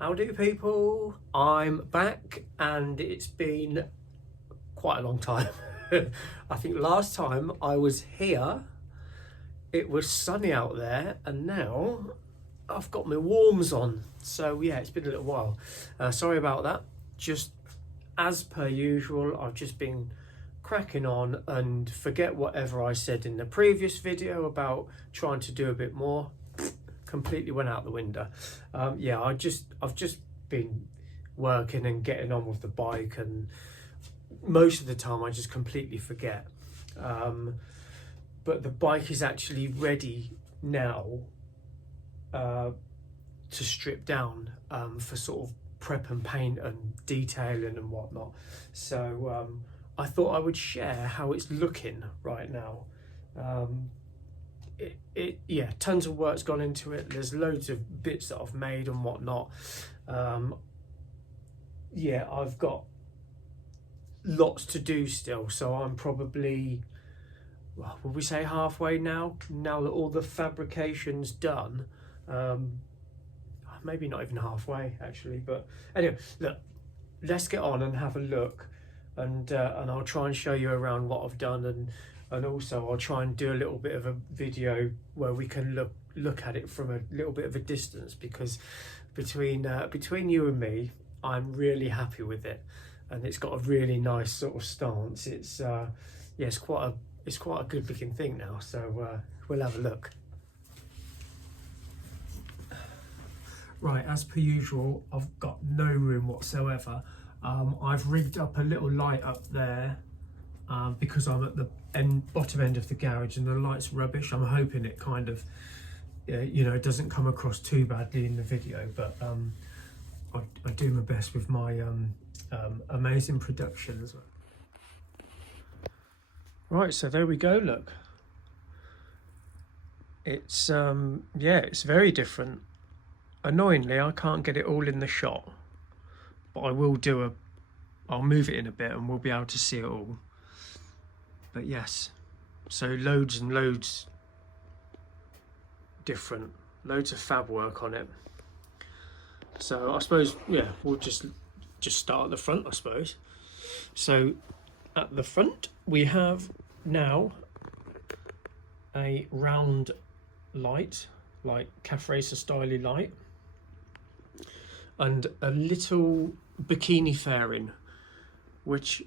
Howdy people, I'm back and it's been quite a long time. I think last time I was here it was sunny out there and now I've got my warms on, so yeah, it's been a little while. Sorry about that. Just as per usual, I've just been cracking on and forget whatever I said in the previous video about trying to do a bit more. Completely went out the window. Yeah, I've just been working and getting on with the bike, and most of the time I just completely forget. But the bike is actually ready now to strip down for sort of prep and paint and detailing and whatnot. So I thought I would share how it's looking right now. Yeah, tons of work's gone into it. There's loads of bits that I've made and whatnot. Yeah, I've got lots to do still, so I'm probably, well, would we say halfway now that all the fabrication's done. Maybe not even halfway actually, but anyway, look, let's get on and have a look, and I'll try and show you around what I've done, and also I'll try and do a little bit of a video where we can look at it from a little bit of a distance, because between you and me, I'm really happy with it, and it's got a really nice sort of stance. It's yeah, it's quite a good looking thing now, so we'll have a look. Right, as per usual, I've got no room whatsoever. I've rigged up a little light up there because I'm at the bottom end of the garage and the light's rubbish. I'm hoping it kind of, you know, doesn't come across too badly in the video, but I do my best with my amazing production as well. Right, so there we go, look. It's, yeah, it's very different. Annoyingly, I can't get it all in the shot, but I will I'll move it in a bit and we'll be able to see it all. But yes, so loads and loads different, loads of fab work on it. So I suppose, yeah, we'll just start at the front, I suppose. So at the front we have now a round light, like Caferacer styly light, and a little bikini fairing, which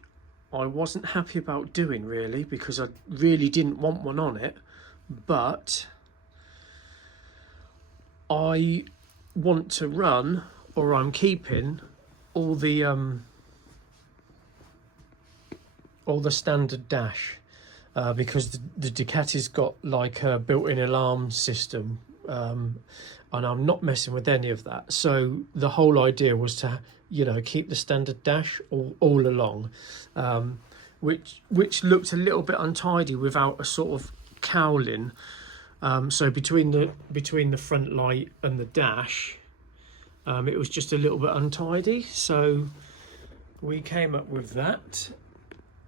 I wasn't happy about doing really, because I really didn't want one on it, but I want to run, or I'm keeping all the standard dash, because the Ducati's got like a built-in alarm system, and I'm not messing with any of that. So the whole idea was to, you know, keep the standard dash all along, which looked a little bit untidy without a sort of cowling. So between the front light and the dash, it was just a little bit untidy. So we came up with that.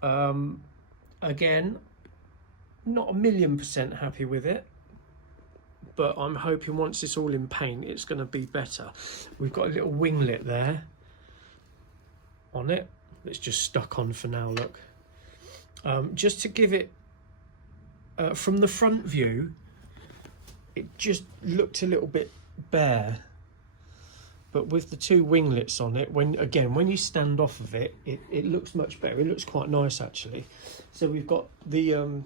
Again, not 1,000,000% happy with it, but I'm hoping once it's all in paint it's going to be better. We've got a little winglet there on it. It's just stuck on for now, look. Just to give it, from the front view, it just looked a little bit bare, but with the two winglets on it, when you stand off of it, it looks much better. It looks quite nice actually. So we've got the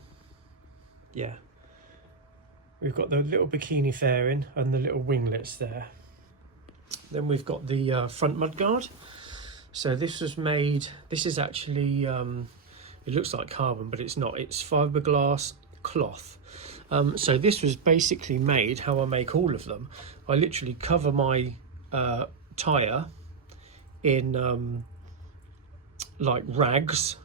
yeah, we've got the little bikini fairing and the little winglets there. Then we've got the front mudguard. So this was made, this is actually, it looks like carbon, but it's not. It's fiberglass cloth. So this was basically made how I make all of them. I literally cover my tyre in like rags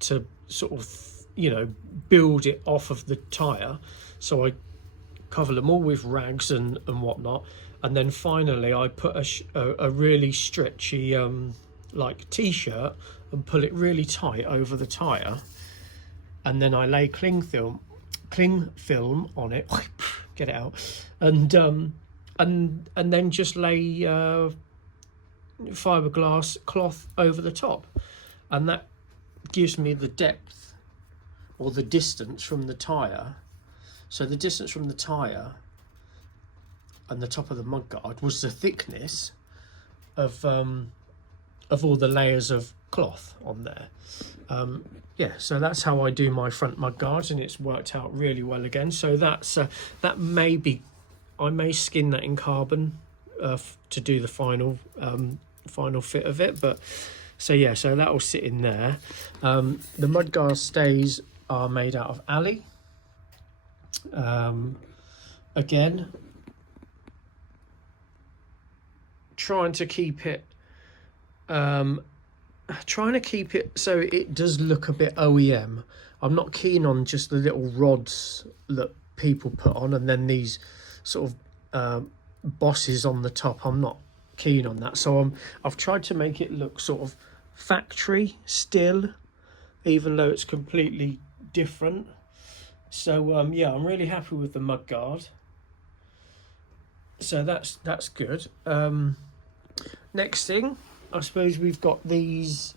to sort of, you know, build it off of the tyre. So I cover them all with rags and whatnot, and then finally I put a really stretchy like t-shirt and pull it really tight over the tyre, and then I lay cling film on it, get it out, and then just lay fiberglass cloth over the top, and that gives me the depth or the distance from the tyre. So the distance from the tyre and the top of the mudguard was the thickness of all the layers of cloth on there. Yeah, so that's how I do my front mudguards, and it's worked out really well again. So that's that may be, I may skin that in carbon to do the final fit of it, but so yeah, so that will sit in there. The mudguard stays are made out of alley. Again, trying to keep it so it does look a bit OEM. I'm not keen on just the little rods that people put on and then these sort of bosses on the top. I'm not keen on that, so I've tried to make it look sort of factory still, even though it's completely different. So yeah, I'm really happy with the mudguard, so that's good. Next thing, I suppose we've got these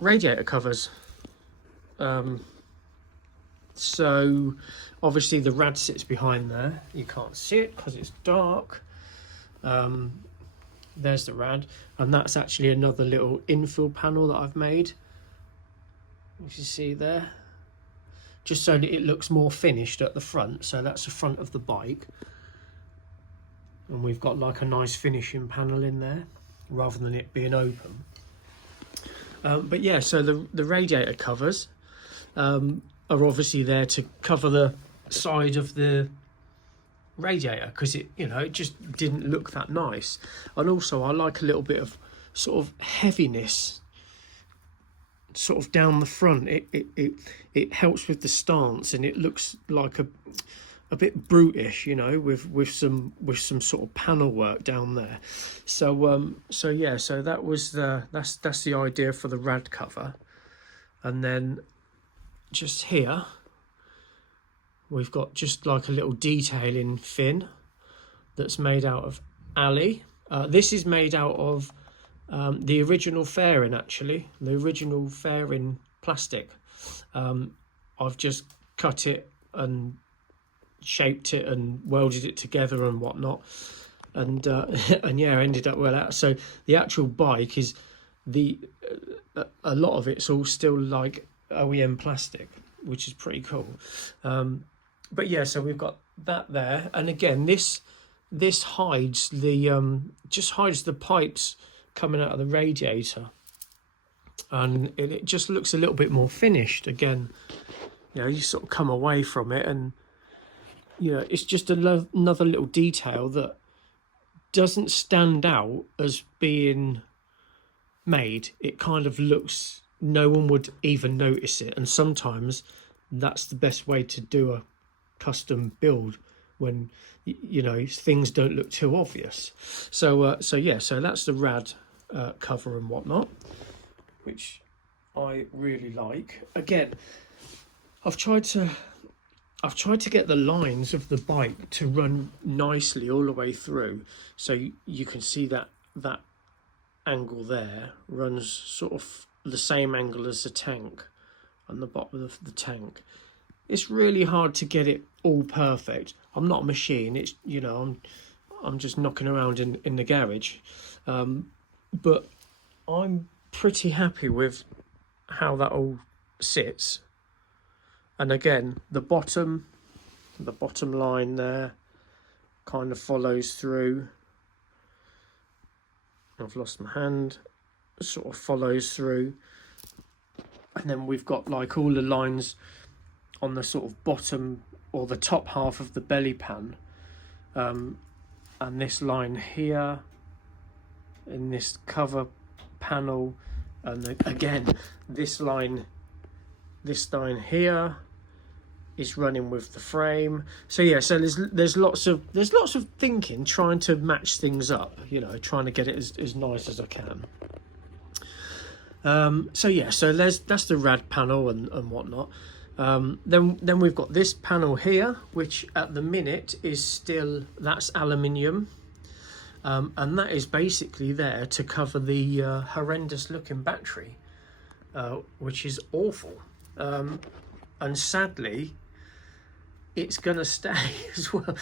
radiator covers. So obviously the rad sits behind there. You can't see it because it's dark. There's the rad, and that's actually another little infill panel that I've made, which you see there, just so that it looks more finished at the front. So that's the front of the bike, and we've got like a nice finishing panel in there rather than it being open. But yeah, so the radiator covers are obviously there to cover the side of the radiator, because it, you know, it just didn't look that nice. And also I like a little bit of sort of heaviness sort of down the front. It helps with the stance, and it looks like a bit brutish, you know, with some sort of panel work down there. So so yeah, so that was that's the idea for the rad cover. And then just here we've got just like a little detailing fin that's made out of alley. This is made out of the original fairing, actually, the original fairing plastic. I've just cut it and shaped it and welded it together and whatnot, and and yeah, ended up well out. So the actual bike is a lot of it's all still like OEM plastic, which is pretty cool. But yeah, so we've got that there, and again this hides the just hides the pipes coming out of the radiator, and it just looks a little bit more finished. Again, you know, you sort of come away from it and, you know, it's just another little detail that doesn't stand out as being made. It kind of looks, no one would even notice it, and sometimes that's the best way to do a custom build, when you know, things don't look too obvious. So so yeah, so that's the rad cover and whatnot, which I really like. Again, I've tried to get the lines of the bike to run nicely all the way through, so you can see that angle there runs sort of the same angle as the tank on the bottom of the tank. It's really hard to get it all perfect. I'm not a machine. It's, you know, I'm just knocking around in the garage, but I'm pretty happy with how that all sits. And again, the bottom line there kind of follows through. I've lost my hand. Sort of follows through, and then we've got like all the lines on the sort of bottom or the top half of the belly pan, and this line here in this cover panel, and again this line here is running with the frame. So yeah, so there's lots of thinking, trying to match things up, you know, trying to get it as nice as I can. So yeah, so that's the rad panel and whatnot. Then we've got this panel here, which at the minute is still, that's aluminium. and that is basically there to cover the horrendous looking battery, which is awful, and sadly it's gonna stay as well.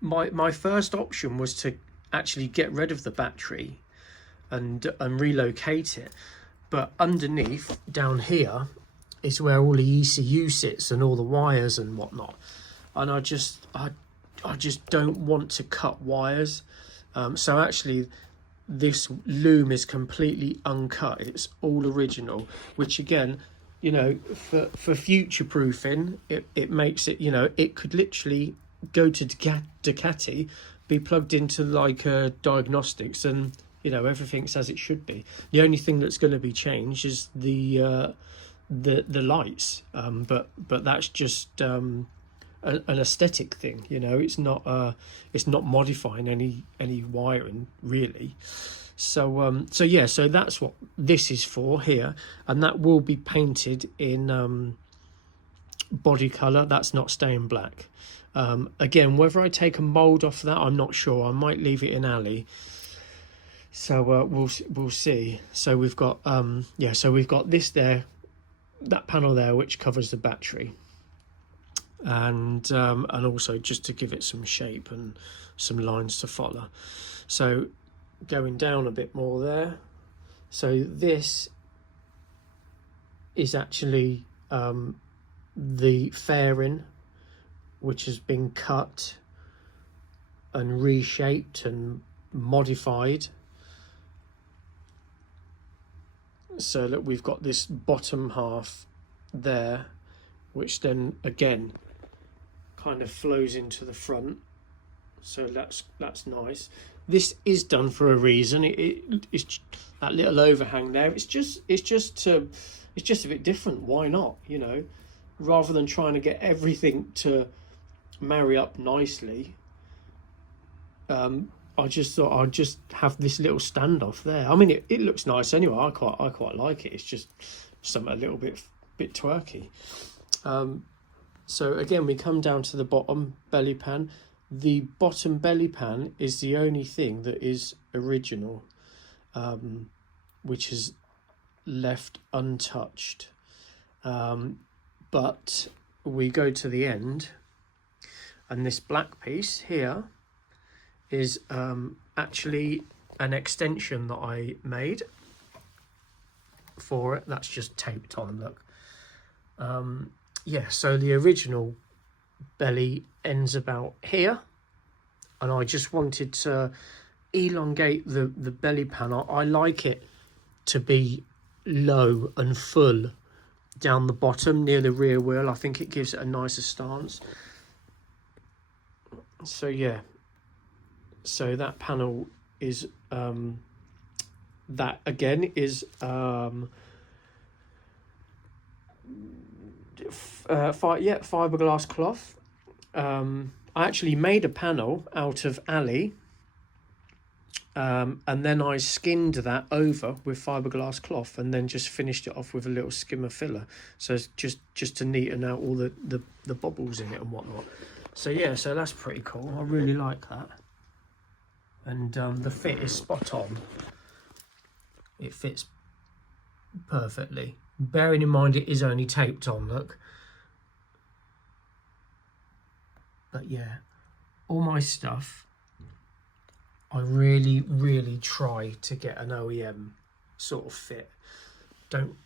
My first option was to actually get rid of the battery and relocate it, but underneath down here is where all the ECU sits and all the wires and whatnot, and I just don't want to cut wires. So actually this loom is completely uncut, it's all original, which again, you know, for future proofing, it makes it, you know, it could literally go to Ducati, be plugged into like diagnostics, and you know, everything's as it should be. The only thing that's going to be changed is the lights, but that's just an aesthetic thing, you know. It's not modifying any wiring really. So yeah, so that's what this is for here, and that will be painted in body color. That's not staying black. Again, whether I take a mold off that, I'm not sure. I might leave it in alley. So we'll see. So we've got yeah, so we've got this there, that panel there, which covers the battery, and also just to give it some shape and some lines to follow. So going down a bit more there, so this is actually the fairing, which has been cut and reshaped and modified, so that we've got this bottom half there, which then again kind of flows into the front. So that's nice. This is done for a reason. It's that little overhang there. It's just a bit different. Why not? You know, rather than trying to get everything to marry up nicely, I just thought I'd just have this little standoff there. I mean, it looks nice anyway. I quite like it. It's just something a little bit twerky. So again, we come down to the bottom belly pan. The bottom belly pan is the only thing that is original, which is left untouched. But we go to the end, and this black piece here is actually an extension that I made for it. That's just taped on, look. Yeah, so the original belly ends about here, and I just wanted to elongate the belly panel. I like it to be low and full down the bottom near the rear wheel. I think it gives it a nicer stance. So yeah, so that panel is that again is fiberglass cloth. I actually made a panel out of alley, and then I skinned that over with fiberglass cloth, and then just finished it off with a little skimmer filler, so it's just to neaten out all the bubbles in it and whatnot. So yeah, so that's pretty cool. I really like that, and the fit is spot on. It fits perfectly, bearing in mind it is only taped on, look. But yeah, all my stuff, I really try to get an OEM sort of fit. Don't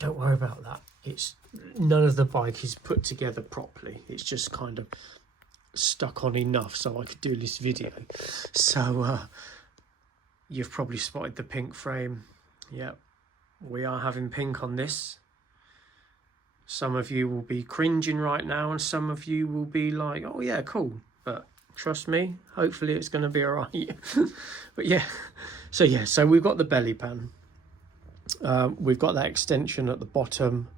worry about that. It's none of the bike is put together properly. It's just kind of stuck on enough so I could do this video. So you've probably spotted the pink frame. Yep, we are having pink on this. Some of you will be cringing right now, and some of you will be like, oh yeah, cool. But trust me, hopefully it's going to be all right. But yeah, so we've got the belly pan. We've got that extension at the bottom.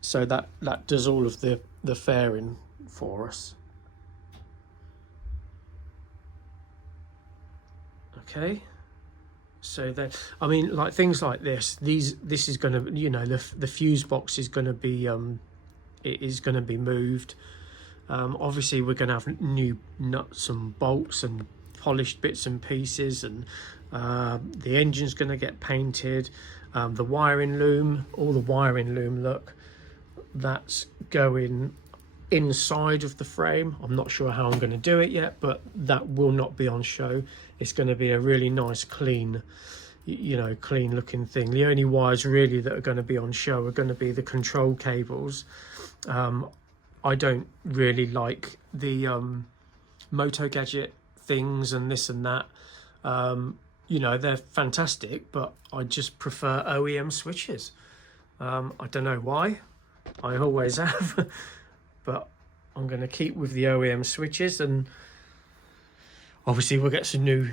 So that does all of the fairing for us. Okay. So that, I mean, like things like this is going to, you know, the fuse box is going to be it is going to be moved. Obviously we're going to have new nuts and bolts and polished bits and pieces, and the engine's going to get painted. The wiring loom, all the wiring loom, look, that's going inside of the frame. I'm not sure how I'm going to do it yet, but that will not be on show. It's going to be a really nice, clean, you know, clean looking thing. The only wires really that are going to be on show are going to be the control cables. I don't really like the Moto Gadget things and this and that. You know, they're fantastic, but I just prefer OEM switches. I don't know why, I always have, but I'm going to keep with the OEM switches, and obviously we'll get some new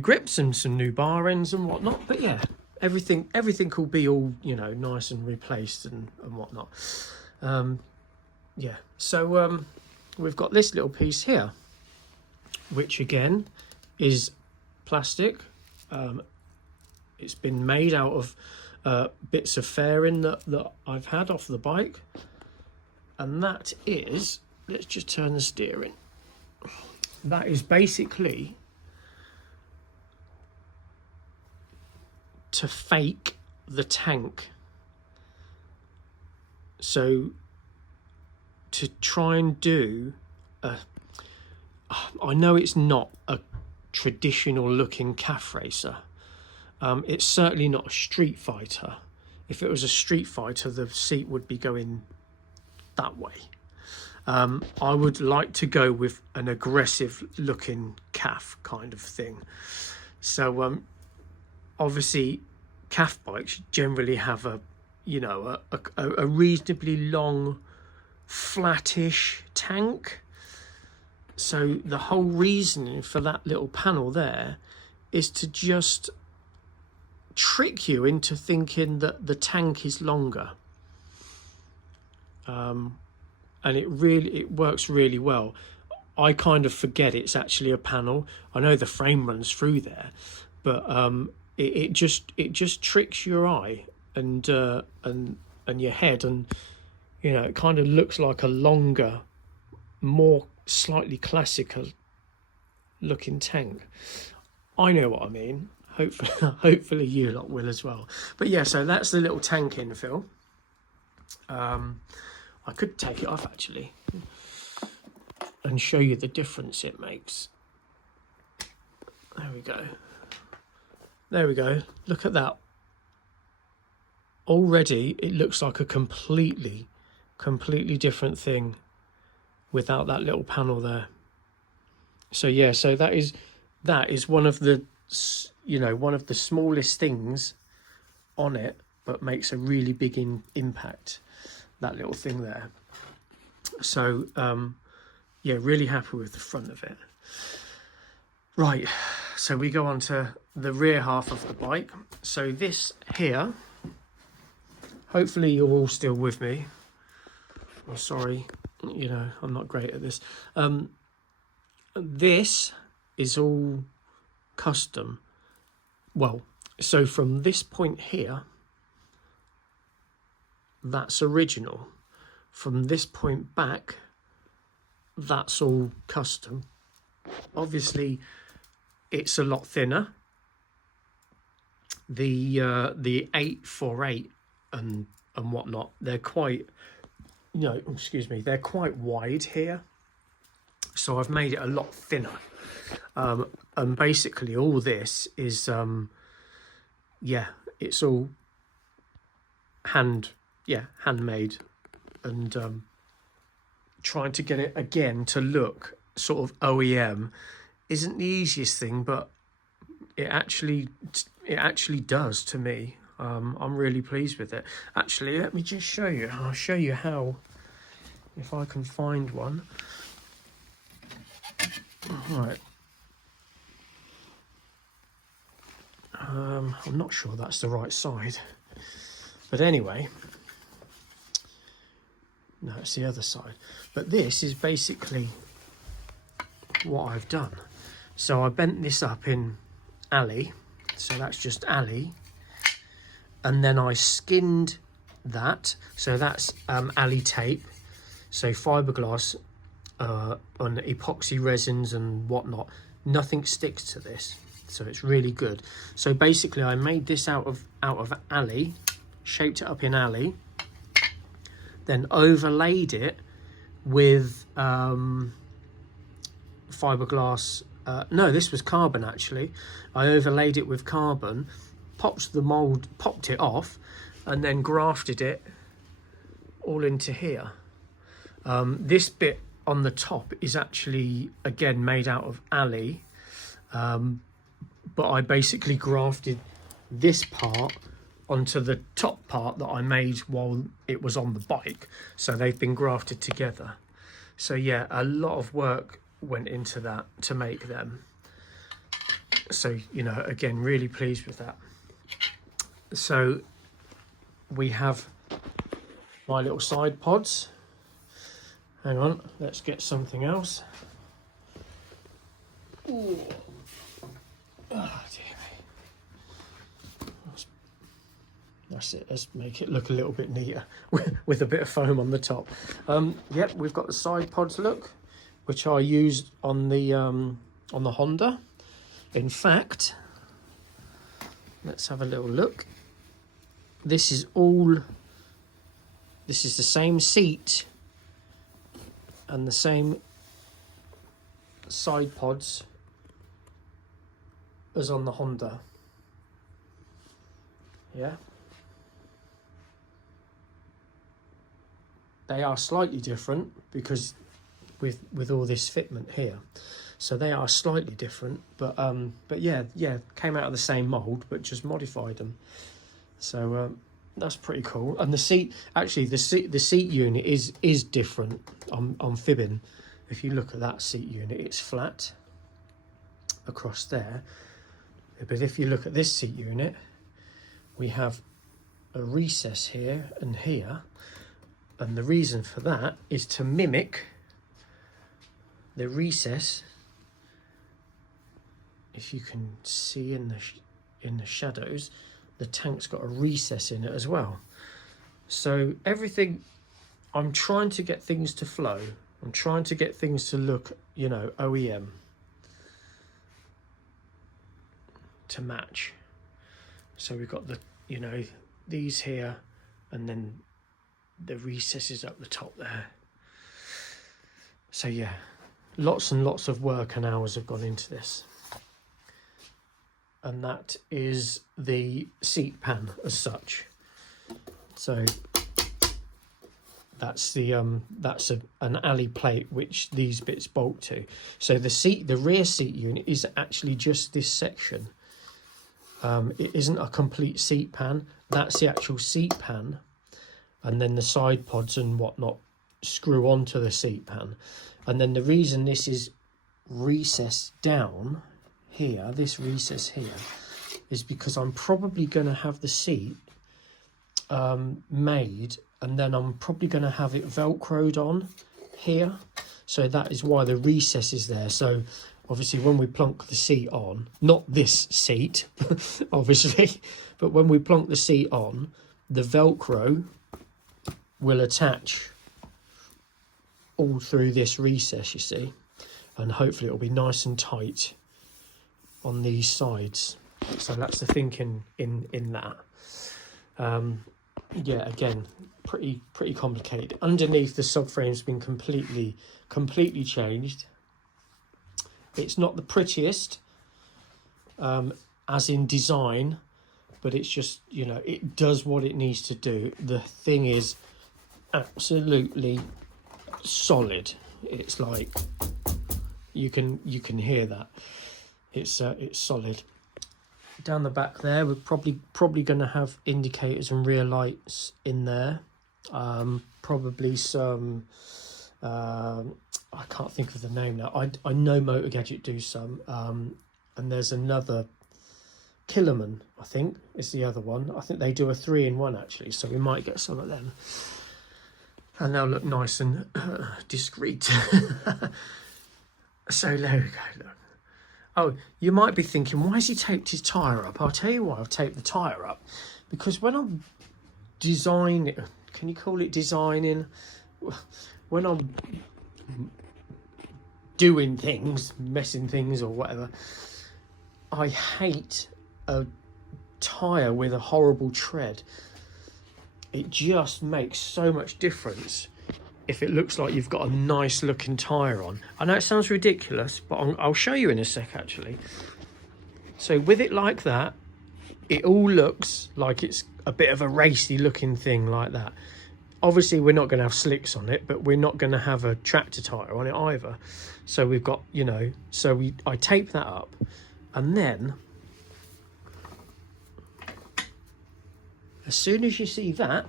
grips and some new bar ends and whatnot. But yeah, everything will be all, you know, nice and replaced and whatnot. Yeah, so we've got this little piece here, which again is plastic. It's been made out of bits of fairing that I've had off the bike, and that is, let's just turn the steering, that is basically to fake the tank. So to try and do I know it's not a traditional looking Caferacer. It's certainly not a Street Fighter. If it was a Street Fighter, the seat would be going that way. I would like to go with an aggressive looking Caf kind of thing. So obviously Caf bikes generally have a, you know, a reasonably long flattish tank. So the whole reasoning for that little panel there is to just trick you into thinking that the tank is longer. And it works really well. I kind of forget it's actually a panel. I know the frame runs through there, but it just tricks your eye and your head, and you know, it kind of looks like a longer, more slightly classical looking tank. I know what I mean. Hopefully you lot will as well. But yeah, so that's the little tank infill. I could take it off actually and show you the difference it makes. There we go. There we go. Look at that. Already it looks like a completely different thing without that little panel there. So yeah, so that is one of the, you know, one of the smallest things on it, but makes a really big impact, that little thing there. So yeah, really happy with the front of it. Right, so we go on to the rear half of the bike. So this here, hopefully you're all still with me. I'm sorry, you know, I'm not great at this. This is all custom. Well, so from this point here, that's original. From this point back, that's all custom. Obviously, it's a lot thinner. The 848 and whatnot, they're quite, you know, excuse me, they're quite wide here. So I've made it a lot thinner. And basically all this is, yeah, it's all handmade, and trying to get it again to look sort of OEM isn't the easiest thing, but it actually does to me. I'm really pleased with it. Actually, let me just show you. I'll show you how, if I can find one. Right. I'm not sure that's the right side, but anyway, no, it's the other side. But this is basically what I've done. So I bent this up in alley, so that's just alley, and then I skinned that, so that's alley tape, so fiberglass on epoxy resins and whatnot. Nothing sticks to this, so it's really good. So basically I made this out of alley, shaped it up in alley, then overlaid it with fiberglass. No, this was carbon actually. I overlaid it with carbon, popped the mold, popped it off, and then grafted it all into here. This bit on the top is actually again made out of alley, but I basically grafted this part onto the top part that I made while it was on the bike, so they've been grafted together. So yeah, a lot of work went into that to make them. So, you know, again, really pleased with that. So we have my little side pods. Hang on, let's get something else. Ooh. Oh dear me. That's it, let's make it look a little bit neater with a bit of foam on the top. Yep, we've got the side pods, look, which I used on the Honda. In fact, let's have a little look. This is the same seat and the same side pods as on the Honda. Yeah. They are slightly different because with all this fitment here, so they are slightly different, but yeah, came out of the same mold but just modified them. So that's pretty cool. And the seat, actually the seat unit is different. I'm fibbing. If you look at that seat unit, it's flat across there, but if you look at this seat unit, we have a recess here and here, and the reason for that is to mimic the recess. If you can see in the shadows, the tank's got a recess in it as well. So everything, I'm trying to get things to flow. I'm trying to get things to look, you know, OEM, to match. So we've got the, you know, these here, and then the recesses up the top there. So yeah, lots and lots of work and hours have gone into this. And that is the seat pan as such. So that's the an alley plate which these bits bolt to. So the rear seat unit is actually just this section. It isn't a complete seat pan. That's the actual seat pan, and then the side pods and whatnot screw onto the seat pan. And then the reason this is recessed down here, this recess here, is because I'm probably going to have the seat made, and then I'm probably going to have it velcroed on here. So that is why the recess is there. So obviously when we plonk the seat on, not this seat obviously, but when we plonk the seat on, the velcro will attach all through this recess, you see, and hopefully it'll be nice and tight on these sides. So that's the thinking in that. Yeah, again, pretty complicated. Underneath, the subframe's been completely changed. It's not the prettiest, as in design, but it's just, you know, it does what it needs to do. The thing is absolutely solid. It's like you can hear that. It's solid. Down the back there, we're probably going to have indicators and rear lights in there. Probably some. I can't think of the name now. I know Motor Gadget do some. And there's another, Killerman, I think, is the other one. I think they do a 3-in-1 actually, so we might get some of them. And they'll look nice and discreet. So there we go, look. Oh, you might be thinking, why has he taped his tyre up? I'll tell you why I've taped the tyre up. Because when I'm designing, can you call it designing? When I'm doing things, messing things or whatever. I hate a tyre with a horrible tread. It just makes so much difference if it looks like you've got a nice looking tyre on. I know it sounds ridiculous, but I'll show you in a sec actually. So with it like that, it all looks like it's a bit of a racy looking thing like that. Obviously we're not going to have slicks on it, but we're not going to have a tractor tyre on it either. So we've got, you know, I tape that up, and then as soon as you see that,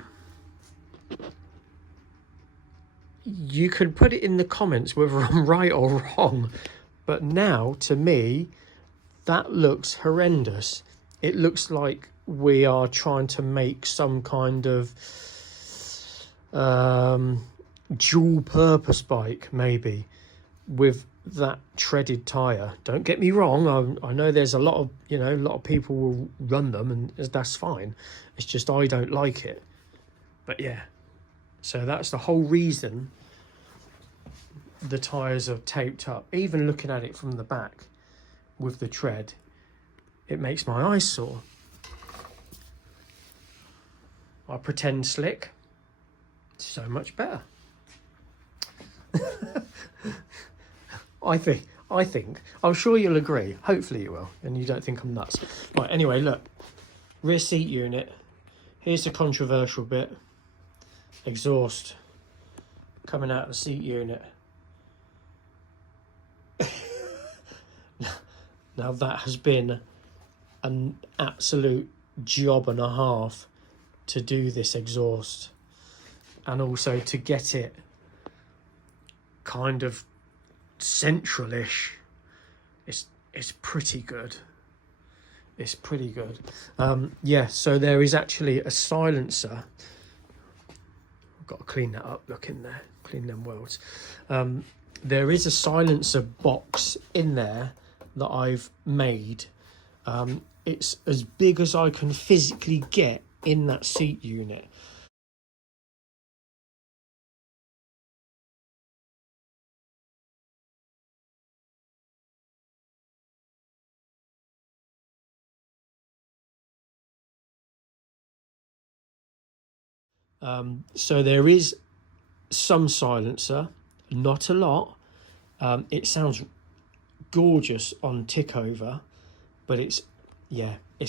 you can put it in the comments whether I'm right or wrong, but now to me that looks horrendous. It looks like we are trying to make some kind of dual purpose bike maybe with that treaded tyre. Don't get me wrong, I know there's a lot of, you know, a lot of people will run them and that's fine. It's just I don't like it. But yeah, so that's the whole reason the tyres are taped up. Even looking at it from the back with the tread, it makes my eyes sore. I pretend slick, so much better. I think, I'm sure you'll agree, hopefully you will, and you don't think I'm nuts. Right, anyway, look, rear seat unit, here's the controversial bit, exhaust coming out of the seat unit. Now that has been an absolute job and a half to do this exhaust, and also to get it kind of central-ish. It's pretty good. It's pretty good. Yeah, so there is actually a silencer. I've got to clean that up, look in there, clean them welds. There is a silencer box in there that I've made. It's as big as I can physically get in that seat unit. So there is some silencer, not a lot. It sounds gorgeous on tick over, but it's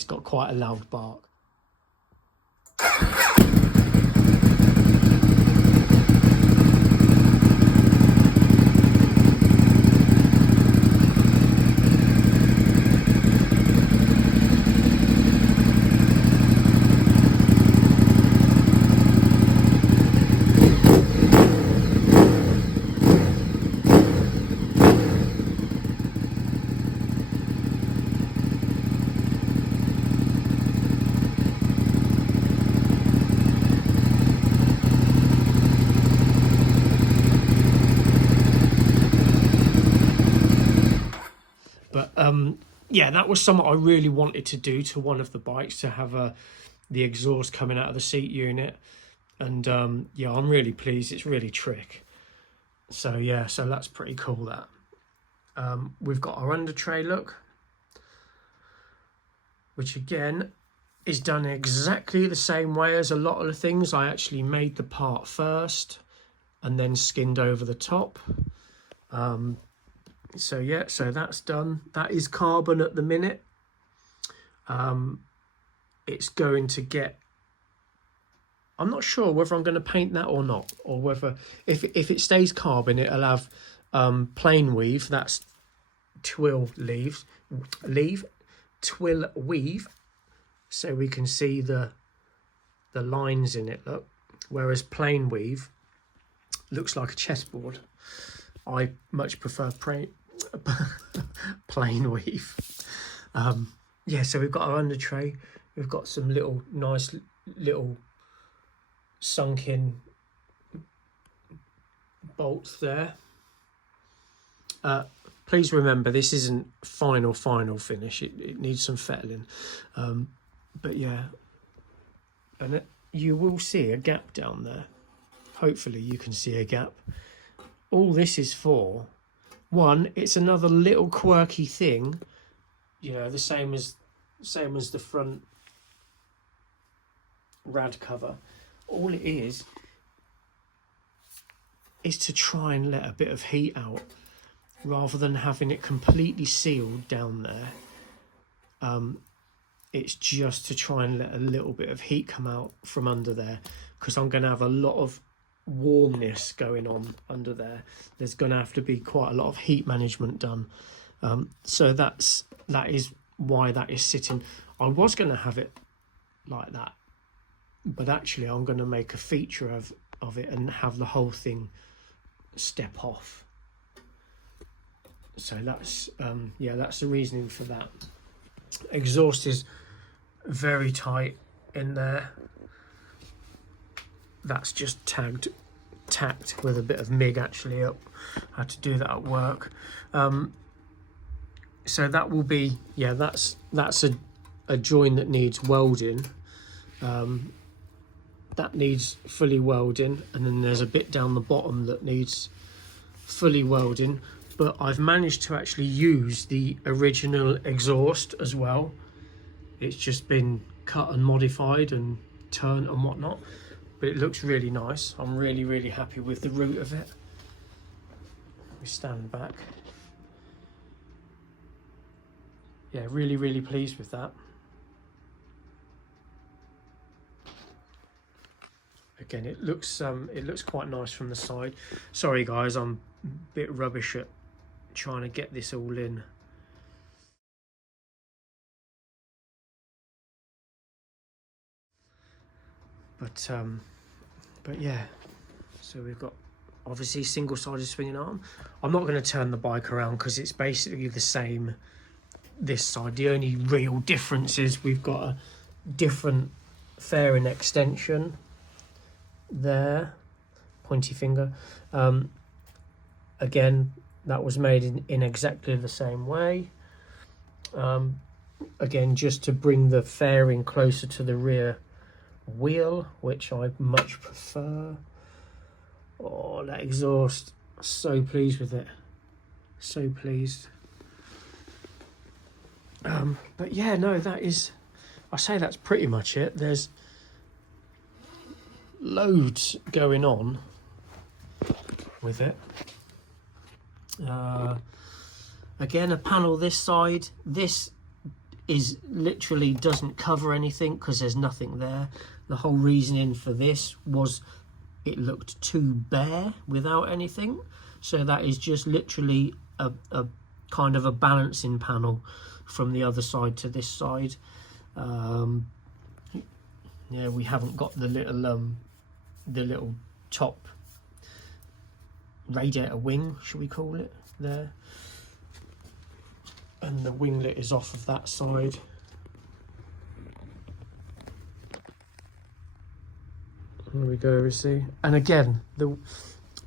got quite a loud bark. Yeah, that was something I really wanted to do to one of the bikes, to have the exhaust coming out of the seat unit. And yeah, I'm really pleased. It's really trick. So yeah, so that's pretty cool, that. We've got our under tray look, which again is done exactly the same way as a lot of the things. I actually made the part first and then skinned over the top. So yeah, so that's done. That is carbon at the minute. It's going to get, I'm not sure whether I'm going to paint that or not, or whether if it stays carbon, it'll have plain weave. That's twill weave, so we can see the lines in it. Look, whereas plain weave looks like a chessboard. I much prefer plain weave. Yeah, so we've got our under tray. We've got some nice little sunken bolts there. Please remember, this isn't final finish. It needs some fettling. But yeah, and you will see a gap down there. Hopefully you can see a gap. All this is for, one, it's another little quirky thing, you know, the same as the front rad cover. All it is to try and let a bit of heat out rather than having it completely sealed down there. It's just to try and let a little bit of heat come out from under there, because I'm going to have a lot of warmness going on under there. There's going to have to be quite a lot of heat management done. So that is why that is sitting. I was going to have it like that, but actually I'm going to make a feature of it and have the whole thing step off. So that's yeah, that's the reasoning for that. Exhaust is very tight in there. That's just tacked with a bit of MIG actually up. I had to do that at work. So that will be, yeah, that's a joint that needs welding. That needs fully welding, and then there's a bit down the bottom that needs fully welding. But I've managed to actually use the original exhaust as well. It's just been cut and modified and turned and whatnot, but it looks really nice. I'm really happy with the route of it. We stand back. Yeah, really pleased with that. Again, it looks quite nice from the side. Sorry guys, I'm a bit rubbish at trying to get this all in. But yeah, so we've got obviously single-sided swinging arm. I'm not going to turn the bike around because it's basically the same this side. The only real difference is we've got a different fairing extension there, pointy finger. Again, that was made in exactly the same way. Again, just to bring the fairing closer to the rear wheel, which I much prefer. Oh, that exhaust, so pleased with it, so pleased. But yeah, no, that is, I say that's pretty much it. There's loads going on with it. Again, a panel this side. This is literally doesn't cover anything because there's nothing there. The whole reasoning for this was it looked too bare without anything. So that is just literally a kind of a balancing panel from the other side to this side. Yeah, we haven't got the little top radiator wing, should we call it, there. And the winglet is off of that side. There we go, we see. And again,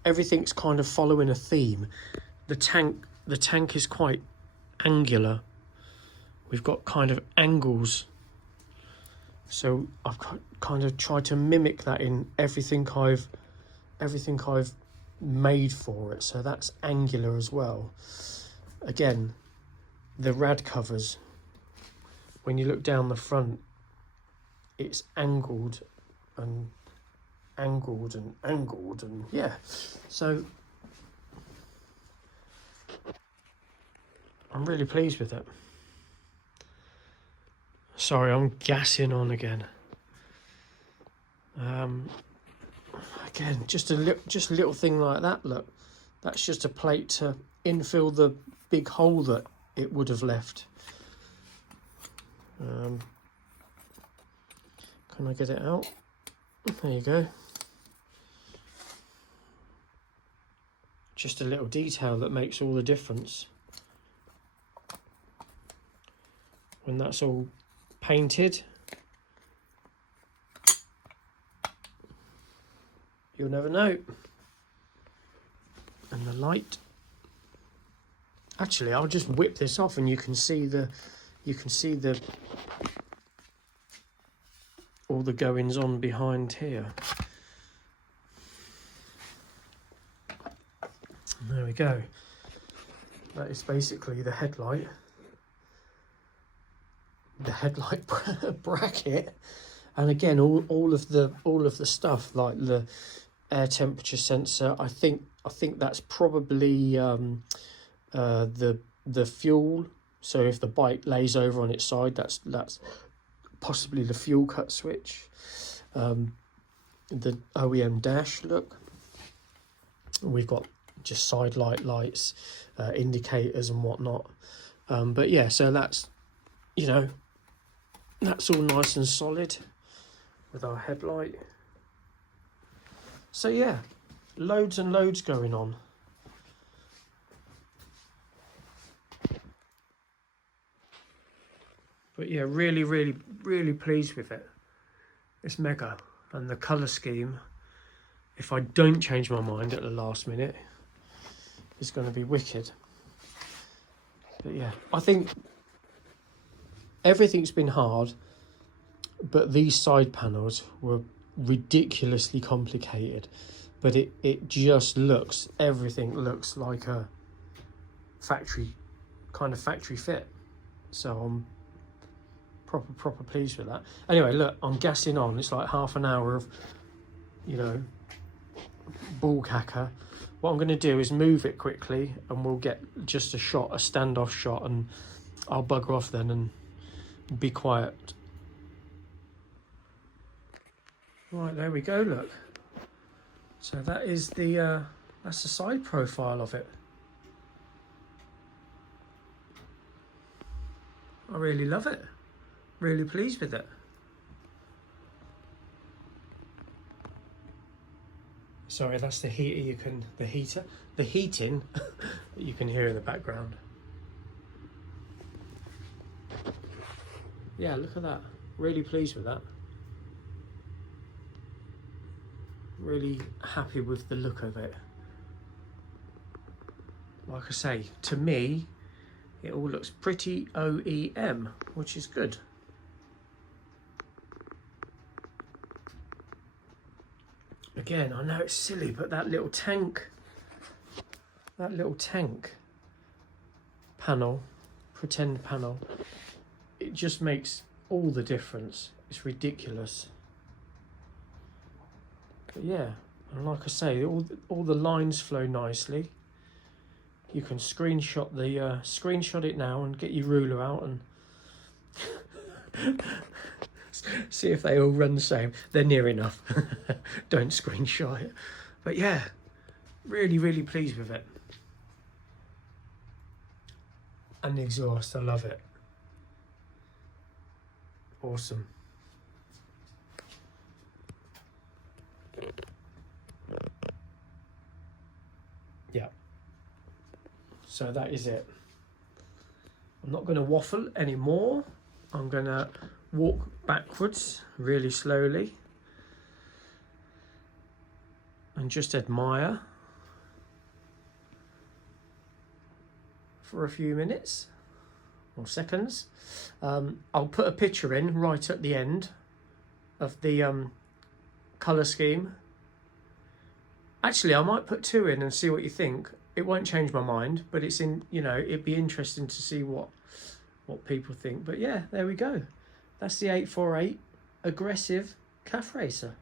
everything's kind of following a theme. The tank is quite angular. We've got kind of angles. So I've kind of tried to mimic that in everything I've made for it. So that's angular as well. Again, the rad covers, when you look down the front, it's angled and angled and angled, and yeah, so I'm really pleased with it. Sorry, I'm gassing on again. Again, just a little thing like that. Look, that's just a plate to infill the big hole that it would have left. Can I get it out? There you go. Just a little detail that makes all the difference. When that's all painted, you'll never know. And the light. Actually, I'll just whip this off, and you can see the all the goings on behind here. There we go. That is basically the headlight bracket. And again, all of the stuff like the air temperature sensor. I think that's probably the fuel. So if the bike lays over on its side, that's possibly the fuel cut switch. The OEM dash, look, we've got just side lights, indicators and whatnot. But yeah, so that's, you know, that's all nice and solid with our headlight. So yeah, loads and loads going on. But yeah, really pleased with it. It's mega. And the colour scheme, if I don't change my mind at the last minute, is going to be wicked. But yeah, I think everything's been hard, but these side panels were ridiculously complicated. But it just looks, everything looks like a factory fit. So I'm proper pleased with that. Anyway, look, I'm gassing on. It's like half an hour of, you know, ball cacker. What I'm going to do is move it quickly and we'll get just a standoff shot, and I'll bugger off then and be quiet. Right, there we go, look. So that is that's the side profile of it. I really love it. Really pleased with it. Sorry, that's the heater. The heating that you can hear in the background. Yeah, look at that. Really pleased with that. Really happy with the look of it. Like I say, to me, it all looks pretty OEM, which is good. Again, I know it's silly, but that little tank panel, pretend panel, it just makes all the difference. It's ridiculous. But yeah, and like I say, all the lines flow nicely. You can screenshot it now and get your ruler out and see if they all run the same. They're near enough. Don't screenshot it. But yeah, really pleased with it. And the exhaust, I love it. Awesome. Yeah. So that is it. I'm not going to waffle anymore. I'm going to walk backwards really slowly and just admire for a few minutes or seconds. I'll put a picture in right at the end of the colour scheme. Actually, I might put two in and see what you think. It won't change my mind, but it's in, you know, it'd be interesting to see what people think. But yeah, there we go. That's the 848 aggressive Caferacer.